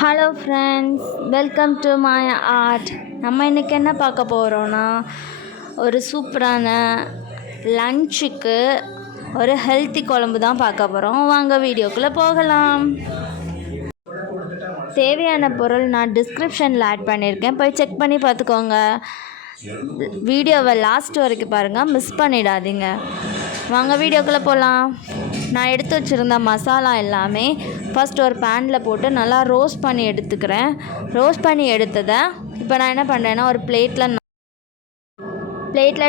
Hello friends, welcome to my art. நம்ம இன்றைக்கி என்ன பார்க்க போகிறோன்னா, ஒரு சூப்பரான லஞ்சுக்கு ஒரு ஹெல்த்தி குழம்பு தான் பார்க்க போகிறோம். வாங்க வீடியோக்குள்ளே போகலாம். தேவையான பொருள் நான் டிஸ்கிரிப்ஷனில் ஆட் பண்ணியிருக்கேன், போய் செக் பண்ணி பார்த்துக்கோங்க. வீடியோவை லாஸ்ட் வரைக்கும் பாருங்கள், மிஸ் பண்ணிடாதீங்க. வாங்க வீடியோக்குள்ளே போகலாம். நான் எடுத்து வச்சுருந்த மசாலா எல்லாமே ஃபஸ்ட் ஒரு பேனில் போட்டு நல்லா ரோஸ்ட் பண்ணி எடுத்துக்கிறேன். ரோஸ்ட் பண்ணி எடுத்ததை இப்போ நான் என்ன பண்ணுறேன்னா, ஒரு பிளேட்டில்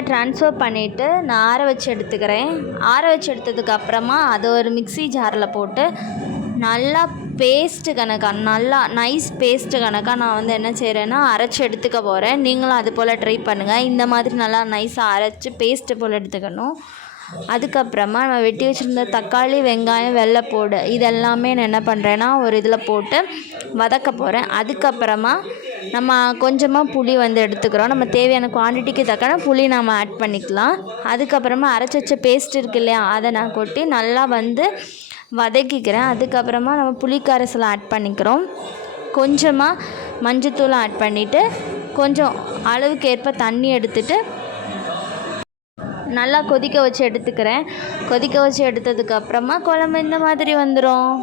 ட்ரான்ஸ்ஃபர் பண்ணிவிட்டு நான் ஆற வச்சு எடுத்துக்கிறேன். ஆற வச்சு எடுத்ததுக்கப்புறமா அதை ஒரு மிக்ஸி ஜாரில் போட்டு நல்லா பேஸ்ட்டு கணக்காக, நல்லா நைஸ் பேஸ்ட்டு கணக்காக நான் வந்து என்ன செய்கிறேன்னா அரைச்சி எடுத்துக்க போகிறேன். நீங்களும் அது போல் ட்ரை பண்ணுங்கள். இந்த மாதிரி நல்லா நைஸாக அரைச்சி பேஸ்ட்டு போல் எடுத்துக்கணும். அதுக்கப்புறமா நம்ம வெட்டி வச்சுருந்த தக்காளி, வெங்காயம், வெள்ளைப்பூடு இதெல்லாமே நான் என்ன பண்ணுறேன்னா ஒரு இதில் போட்டு வதக்க போகிறேன். அதுக்கப்புறமா நம்ம கொஞ்சமாக புளி வந்து எடுத்துக்கிறோம். நம்ம தேவையான குவான்டிட்டிக்கு தக்கன புளி நம்ம ஆட் பண்ணிக்கலாம். அதுக்கப்புறமா அரைச்சி வச்ச பேஸ்ட் இருக்கு இல்லையா, அதை நான் கொட்டி நல்லா வந்து வதக்கிக்கிறேன். அதுக்கப்புறமா நம்ம புளிக்கரைசலை ஆட் பண்ணிக்கிறோம். கொஞ்சமாக மஞ்சத்தூளை ஆட் பண்ணிவிட்டு கொஞ்சம் அளவுக்கு ஏற்ப தண்ணி எடுத்துகிட்டு நல்லா கொதிக்க வச்சு எடுத்துக்கிறேன். கொதிக்க வச்சு எடுத்ததுக்கப்புறமா குழம்பு இந்த மாதிரி வந்துடும்.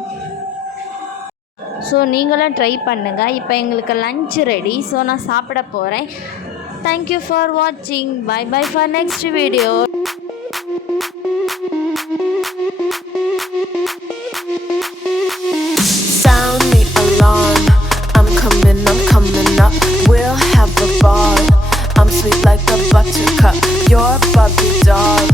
ஸோ நீங்களும் ட்ரை பண்ணுங்கள். இப்போ எங்களுக்கு லஞ்ச் ரெடி. ஸோ நான் சாப்பிட போகிறேன். தேங்க்யூ ஃபார் வாட்சிங். Bye bye for next video. Sound the alarm. I'm coming up. We'll have a ball. I'm sweet like a buttercup. You're Barbie doll.